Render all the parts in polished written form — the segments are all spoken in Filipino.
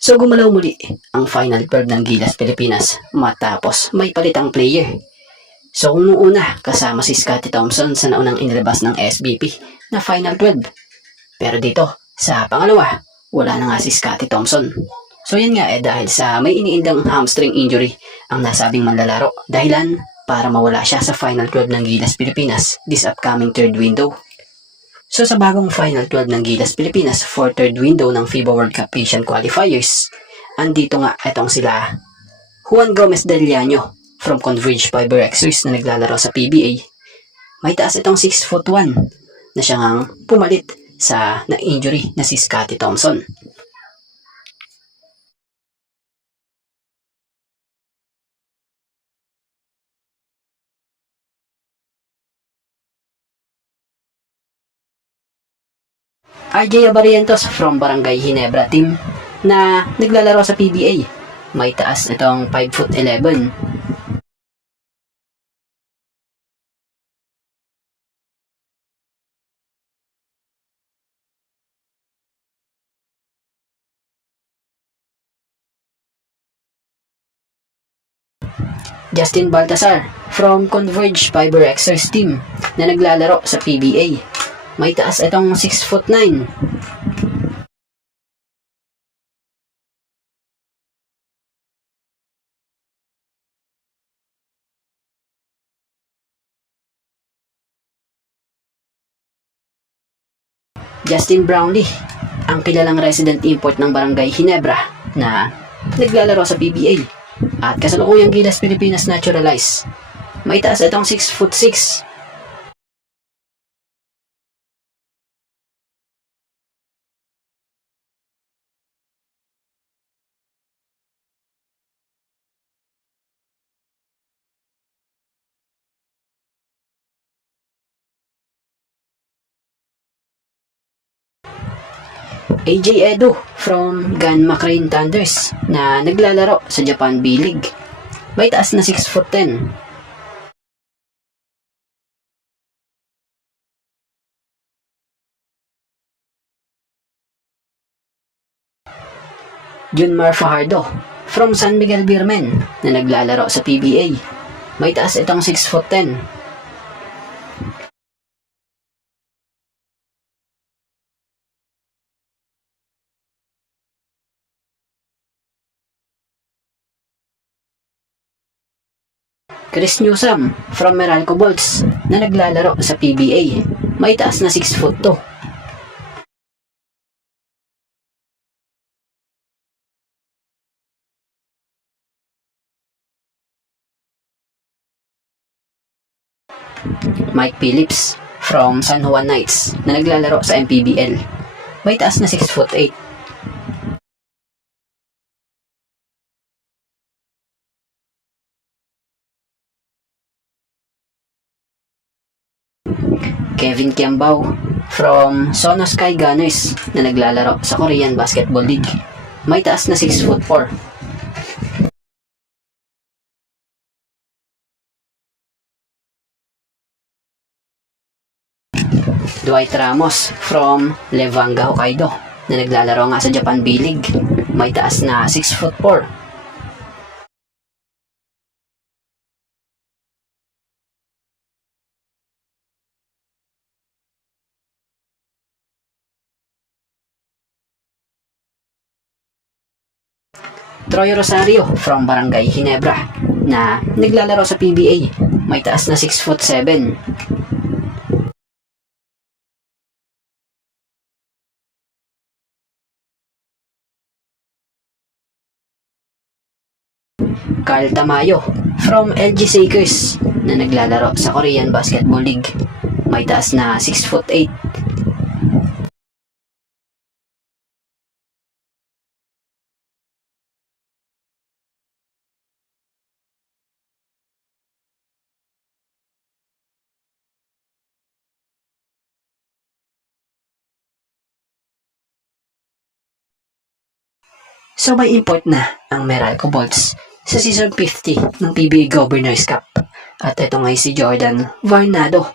So gumalaw muli ang Final 12 ng Gilas Pilipinas matapos may palitang player. So kung noong una kasama si Scottie Thompson sa naunang inilabas ng SBP na Final 12. Pero dito sa pangalawa wala na nga si Scottie Thompson. So yan nga dahil sa may iniindang hamstring injury ang nasabing manlalaro dahilan para mawala siya sa Final 12 ng Gilas Pilipinas this upcoming third window. So sa bagong Final 12 ng Gilas Pilipinas for third window ng FIBA World Cup Asian Qualifiers, andito nga itong sila Juan Gomez Del Llano from Converge Fiber X-Rays na naglalaro sa PBA. May taas itong 6'1" na siyang pumalit sa na-injury na si Scottie Thompson. RJ Abarientos from Barangay Ginebra team na naglalaro sa PBA. May taas itong 5'11". Justin Baltasar from Converge Fiber X-Rays team na naglalaro sa PBA. May taas itong 6'9". Justin Brownlee, ang kilalang resident import ng Barangay Ginebra na naglalaro sa PBA at kasalukuyang Gilas Pilipinas naturalize. May taas itong 6'6". AJ Edo from Gan Macrain Thunders na naglalaro sa Japan B-League. May taas na 6'10". Junmar Fajardo from San Miguel Birmen na naglalaro sa PBA. May taas itong 6'10". Chris Newsome from Meralco Bolts na naglalaro sa PBA. May taas na 6'2". Mike Phillips from San Juan Knights na naglalaro sa MPBL. May taas na 6'8". Kevin Kiambao from Sono Sky Gunners na naglalaro sa Korean Basketball League. May taas na 6'4". Dwight Ramos from Levanga Hokkaido na naglalaro nga sa Japan B-League. May taas na 6'4". Troy Rosario from Barangay Ginebra na naglalaro sa PBA. May taas na 6'7". Carl Tamayo from LG Sakers na naglalaro sa Korean Basketball League. May taas na 6'8". So may import na ang Meralco Bolts sa Season 50 ng PBA Governors Cup. At ito nga si Jordan Varnado.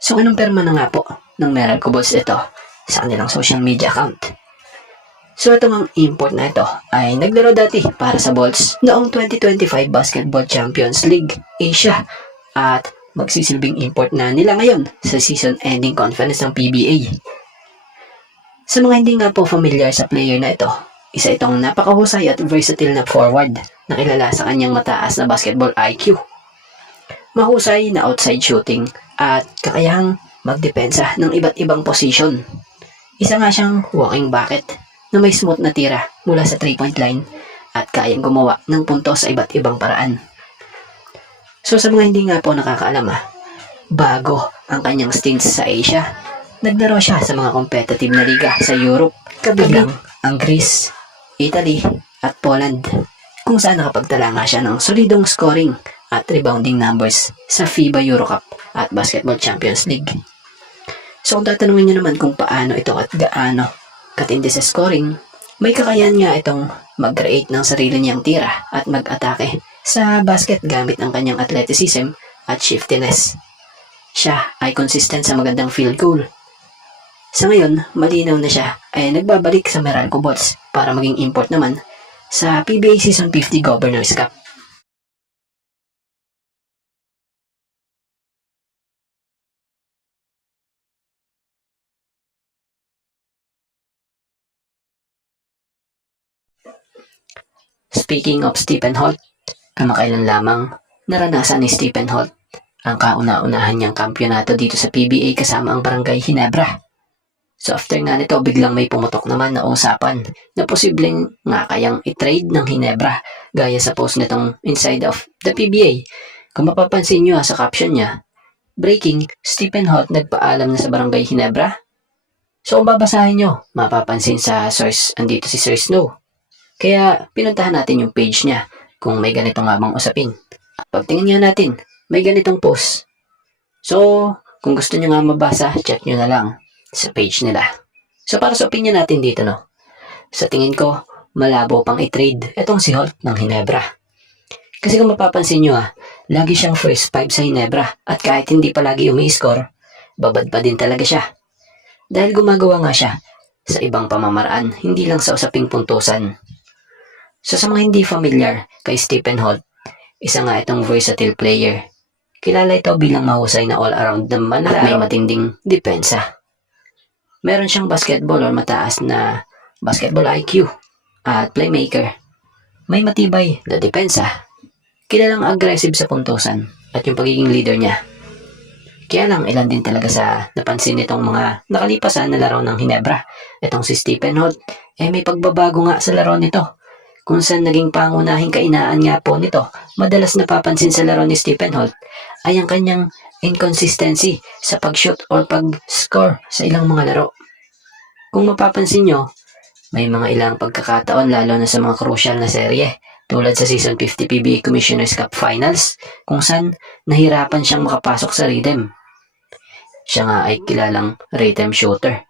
So anong perma na nga po ng Meralco Bolts ito sa kanilang social media account? So itong ang import na ito ay naglaro dati para sa Bolts noong 2025 Basketball Champions League Asia at magsisilbing import na nila ngayon sa season ending conference ng PBA. Sa mga hindi nga po familiar sa player na ito, isa itong napakahusay at versatile na forward na kilala sa kanyang mataas na basketball IQ. Mahusay na outside shooting at kakayahang magdepensa ng iba't ibang position. Isa nga siyang walking bucket na may smooth na tira mula sa 3-point line at kayang gumawa ng puntos sa iba't ibang paraan. So sa mga hindi nga po nakakaalam bago ang kanyang stints sa Asia, naglaro siya sa mga competitive na liga sa Europe, kabilang ang Greece, Italy at Poland, kung saan nakapagtala nga siya ng solidong scoring at rebounding numbers sa FIBA Eurocup at Basketball Champions League. So kung tatanungin niyo naman kung paano ito at gaano katindi sa scoring, may kakayahan nga itong mag-create ng sarili niyang tira at mag-atake sa basket gamit ang kanyang athleticism at shiftiness. Siya ay consistent sa magandang field goal. Sa ngayon, malinaw na siya ay nagbabalik sa Meralco Bolts para maging import naman sa PBA Season 50 Governors Cup. Speaking of Stephen Holt, kamakailan lamang naranasan ni Stephen Holt ang kauna-unahan niyang kampyonato dito sa PBA kasama ang Barangay Ginebra. So after nga nito, biglang may pumutok naman na usapan na posibleng nga kayang i-trade ng Ginebra gaya sa post nitong inside of the PBA. Kung mapapansin nyo sa caption niya, breaking, Stephen Holt nagpaalam na sa Barangay Ginebra. So kung babasahin nyo, mapapansin sa source, andito si Sir Snow. Kaya pinuntahan natin yung page niya kung may ganitong nga bang usapin. Pagtingin nga natin, may ganitong post. So kung gusto nyo nga mabasa, check nyo na lang sa page nila. So para sa opinion natin dito, sa tingin ko, malabo pang i-trade itong si Holt ng Ginebra. Kasi kung mapapansin nyo lagi siyang first 5 sa Ginebra at kahit hindi palagi umi-score, babad pa din talaga siya. Dahil gumagawa nga siya sa ibang pamamaraan, hindi lang sa usaping puntusan. So sa mga hindi familiar kay Stephen Holt, isa nga itong versatile player. Kilala ito bilang mahusay na all-around na manlalaro at may matinding depensa. Meron siyang basketball or mataas na basketball IQ at playmaker. May matibay na depensa. Kilalang aggressive sa puntusan at yung pagiging leader niya. Kaya lang ilan din talaga sa napansin nitong mga nakalipasan na laro ng Ginebra. Itong si Stephen Holt, may pagbabago nga sa laro nito. Kung saan naging pangunahing kainaan nga po nito, madalas napapansin sa laro ni Stephen Holt ay ang kanyang inconsistency sa pag-shoot or pag-score sa ilang mga laro. Kung mapapansin nyo, may mga ilang pagkakataon lalo na sa mga crucial na serye tulad sa Season 50 PBA Commissioner's Cup Finals kung saan nahirapan siyang makapasok sa rhythm. Siya nga ay kilalang rhythm shooter.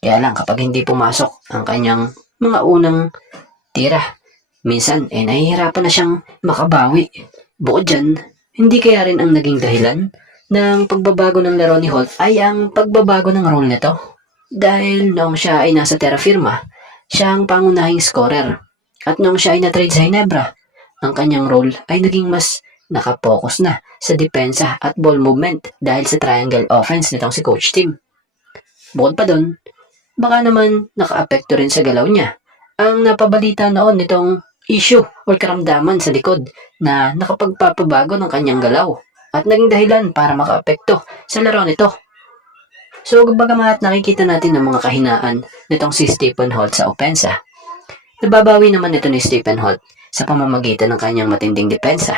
Kaya lang kapag hindi pumasok ang kanyang mga unang tira, minsan nahihirapan na siyang makabawi. Bukod dyan, hindi kaya rin ang naging dahilan ng pagbabago ng laro ni Holt ay ang pagbabago ng role nito. Dahil noong siya ay nasa Terra Firma, siya ang pangunahing scorer. At noong siya ay na-trade sa Ginebra, ang kanyang role ay naging mas nakapokus na sa depensa at ball movement dahil sa triangle offense nitong si Coach Tim. Bukod pa doon, baka naman naka-apekto rin sa galaw niya ang napabalita noon nitong issue or karamdaman sa likod na nakapagpapabago ng kanyang galaw at naging dahilan para maka-apekto sa laro nito. So bagamat nakikita natin ang mga kahinaan nitong si Stephen Holt sa opensa, nababawi naman ito ni Stephen Holt sa pamamagitan ng kanyang matinding depensa,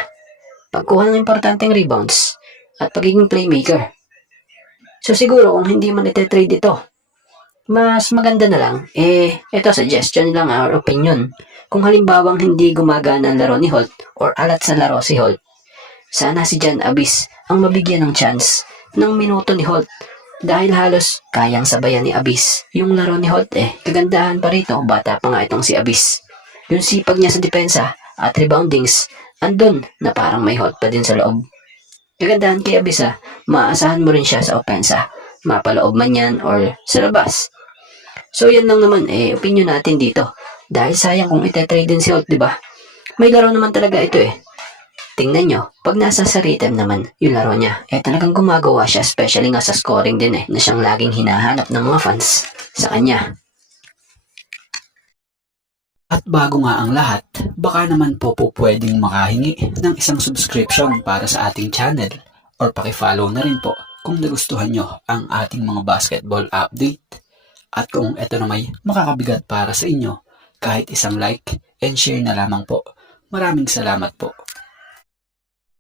pagkuha ng importanteng rebounds, at pagiging playmaker. So siguro kung hindi man ite-trade ito, mas maganda na lang, ito suggestion lang or opinion. Kung halimbawang hindi gumagana ang laro ni Holt or alat sa laro si Holt, sana si Jan Abyss ang mabigyan ng chance ng minuto ni Holt dahil halos kayang sabayan ni Abyss yung laro ni Holt Kagandahan pa rito, bata pa nga itong si Abyss. Yung sipag niya sa depensa at reboundings, andun na parang may Holt pa din sa loob. Kagandahan kay Abyss maaasahan mo rin siya sa opensa, mapaloob man yan or sa labas. So yan lang naman opinion natin dito. Dahil sayang kung itetrade din si Holt, di ba? May laro naman talaga ito Tingnan nyo, pag nasa sa rhythm naman yung laro niya, talagang gumagawa siya, especially nga sa scoring din na siyang laging hinahanap ng mga fans sa kanya. At bago nga ang lahat, baka naman po pwedeng makahingi ng isang subscription para sa ating channel or pakifollow na rin po kung nagustuhan nyo ang ating mga basketball update. At kung ito na may makakabigat para sa inyo, kahit isang like and share na lamang po. Maraming salamat po.